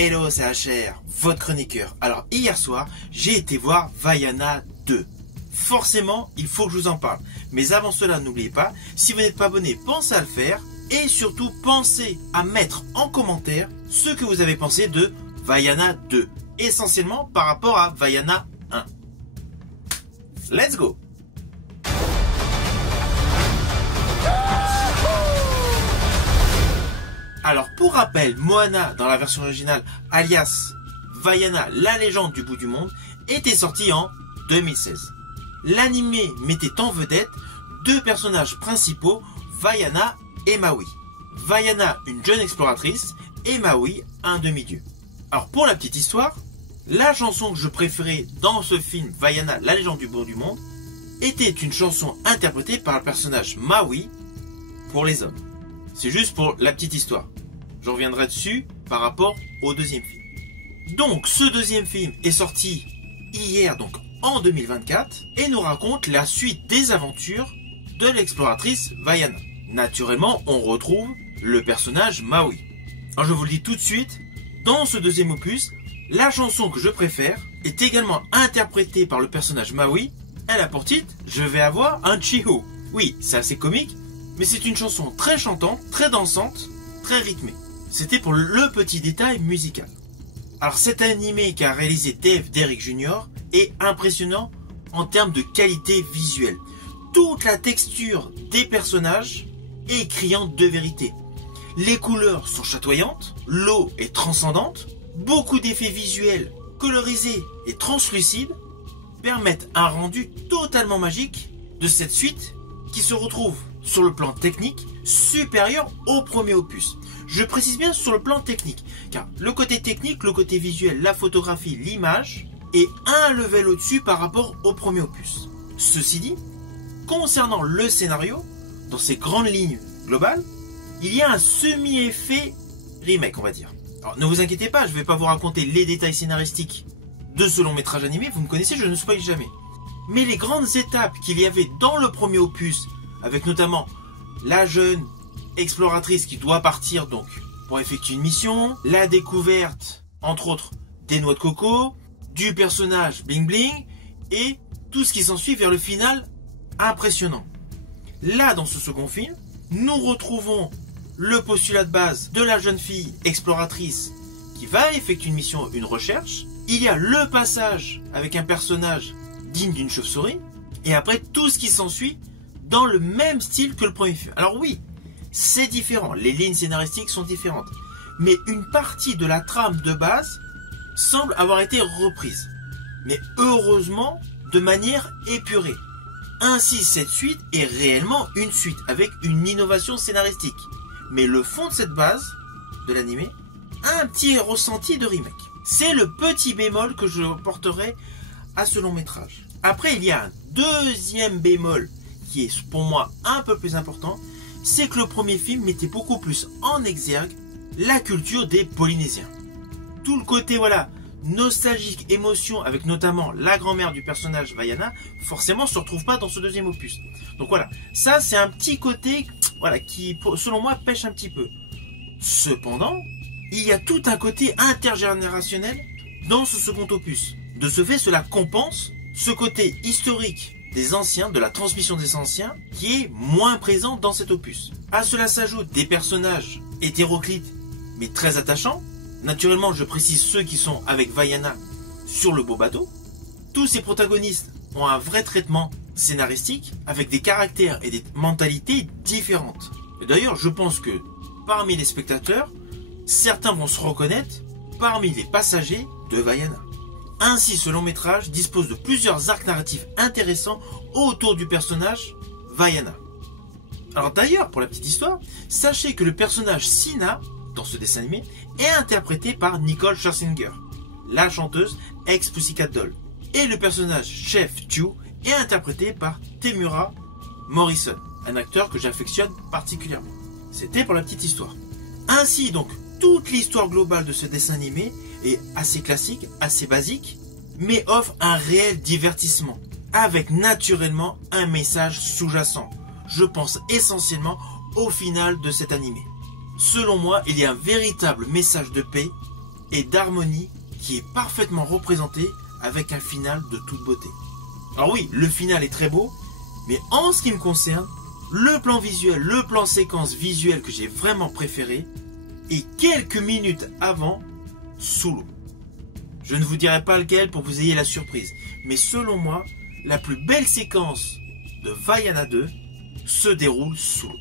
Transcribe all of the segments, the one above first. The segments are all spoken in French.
Hello, c'est HR, votre chroniqueur. Alors hier soir, j'ai été voir Vaiana 2. Forcément, il faut que je vous en parle. Mais avant cela, n'oubliez pas, si vous n'êtes pas abonné, pensez à le faire. Et surtout, pensez à mettre en commentaire ce que vous avez pensé de Vaiana 2. Essentiellement par rapport à Vaiana 1. Let's go! Alors pour rappel, Moana dans la version originale, alias Vaiana, la légende du bout du monde, était sorti en 2016. L'animé mettait en vedette deux personnages principaux, Vaiana et Maui. Vaiana, une jeune exploratrice, et Maui, un demi-dieu. Alors pour la petite histoire, la chanson que je préférais dans ce film, Vaiana, la légende du bout du monde, était une chanson interprétée par le personnage Maui pour les hommes. C'est juste pour la petite histoire. Je reviendrai dessus par rapport au deuxième film. Donc, ce deuxième film est sorti hier, donc en 2024, et nous raconte la suite des aventures de l'exploratrice Vaiana. Naturellement, on retrouve le personnage Maui. Alors, je vous le dis tout de suite, dans ce deuxième opus, la chanson que je préfère est également interprétée par le personnage Maui. Elle a pour titre « Je vais avoir un Chiho ». Oui, c'est assez comique, mais c'est une chanson très chantante, très dansante, très rythmée. C'était pour le petit détail musical. Alors cet animé qu'a réalisé Dave Derrick Jr. est impressionnant en termes de qualité visuelle. Toute la texture des personnages est criante de vérité. Les couleurs sont chatoyantes, l'eau est transcendante, beaucoup d'effets visuels colorisés et translucides permettent un rendu totalement magique de cette suite qui se retrouve sur le plan technique supérieur au premier opus. Je précise bien sur le plan technique, car le côté technique, le côté visuel, la photographie, l'image est un level au-dessus par rapport au premier opus. Ceci dit, concernant le scénario, dans ses grandes lignes globales, il y a un semi-effet remake, on va dire. Alors ne vous inquiétez pas, je ne vais pas vous raconter les détails scénaristiques de ce long métrage animé, vous me connaissez, je ne spoil jamais. Mais les grandes étapes qu'il y avait dans le premier opus, avec notamment la jeune exploratrice qui doit partir donc pour effectuer une mission, la découverte, entre autres, des noix de coco, du personnage Bling Bling, et tout ce qui s'ensuit vers le final impressionnant. Là, dans ce second film, nous retrouvons le postulat de base de la jeune fille exploratrice qui va effectuer une mission, une recherche. Il y a le passage avec un personnage digne d'une chauve-souris, et après tout ce qui s'ensuit dans le même style que le premier film. Alors oui, c'est différent, les lignes scénaristiques sont différentes, mais une partie de la trame de base semble avoir été reprise, mais heureusement de manière épurée. Ainsi, cette suite est réellement une suite avec une innovation scénaristique, mais le fond de cette base de l'animé a un petit ressenti de remake. C'est le petit bémol que je porterai à ce long métrage. Après, il y a un deuxième bémol qui est pour moi un peu plus important, c'est que le premier film mettait beaucoup plus en exergue la culture des Polynésiens. Tout le côté nostalgique, émotion, avec notamment la grand-mère du personnage Vaiana, forcément se retrouve pas dans ce deuxième opus. Donc voilà, ça c'est un petit côté qui selon moi pêche un petit peu. Cependant, il y a tout un côté intergénérationnel dans ce second opus. De ce fait, cela compense ce côté historique des anciens, de la transmission des anciens, qui est moins présent dans cet opus. À cela s'ajoutent des personnages hétéroclites, mais très attachants. Naturellement, je précise ceux qui sont avec Vaiana sur le beau bateau. Tous ces protagonistes ont un vrai traitement scénaristique, avec des caractères et des mentalités différentes. Et d'ailleurs, je pense que parmi les spectateurs, certains vont se reconnaître parmi les passagers de Vaiana. Ainsi, ce long métrage dispose de plusieurs arcs narratifs intéressants autour du personnage Vaiana. Alors d'ailleurs, pour la petite histoire, sachez que le personnage Sina, dans ce dessin animé, est interprété par Nicole Scherzinger, la chanteuse ex-Pussycat Doll. Et le personnage Chef Chu est interprété par Temuera Morrison, un acteur que j'affectionne particulièrement. C'était pour la petite histoire. Ainsi donc, toute l'histoire globale de ce dessin animé est assez classique, assez basique, mais offre un réel divertissement, avec naturellement un message sous-jacent. Je pense essentiellement au final de cet animé. Selon moi, il y a un véritable message de paix et d'harmonie qui est parfaitement représenté avec un final de toute beauté. Alors oui, le final est très beau, mais en ce qui me concerne, le plan visuel, le plan séquence visuelle que j'ai vraiment préféré est quelques minutes avant Solo. Je ne vous dirai pas lequel pour que vous ayez la surprise, mais selon moi, la plus belle séquence de Vaiana 2 se déroule sous l'eau.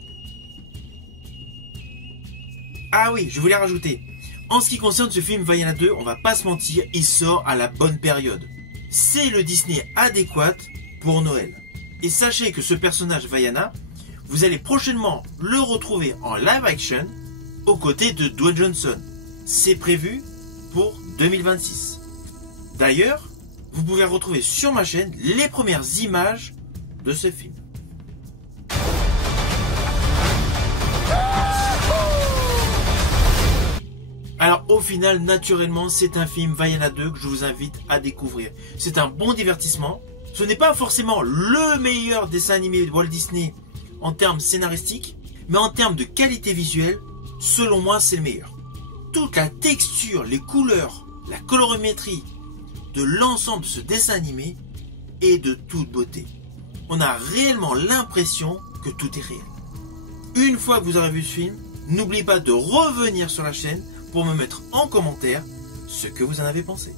Ah oui, je voulais rajouter. En ce qui concerne ce film Vaiana 2, on va pas se mentir, il sort à la bonne période. C'est le Disney adéquat pour Noël. Et sachez que ce personnage Vaiana, vous allez prochainement le retrouver en live action aux côtés de Dwayne Johnson. C'est prévu pour 2026. D'ailleurs, vous pouvez retrouver sur ma chaîne les premières images de ce film. Alors au final, naturellement, c'est un film Vaiana 2 que je vous invite à découvrir. C'est un bon divertissement. Ce n'est pas forcément le meilleur dessin animé de Walt Disney en termes scénaristiques, mais en termes de qualité visuelle, selon moi, c'est le meilleur. Toute la texture, les couleurs, la colorimétrie de l'ensemble de ce dessin animé est de toute beauté. On a réellement l'impression que tout est réel. Une fois que vous aurez vu ce film, n'oubliez pas de revenir sur la chaîne pour me mettre en commentaire ce que vous en avez pensé.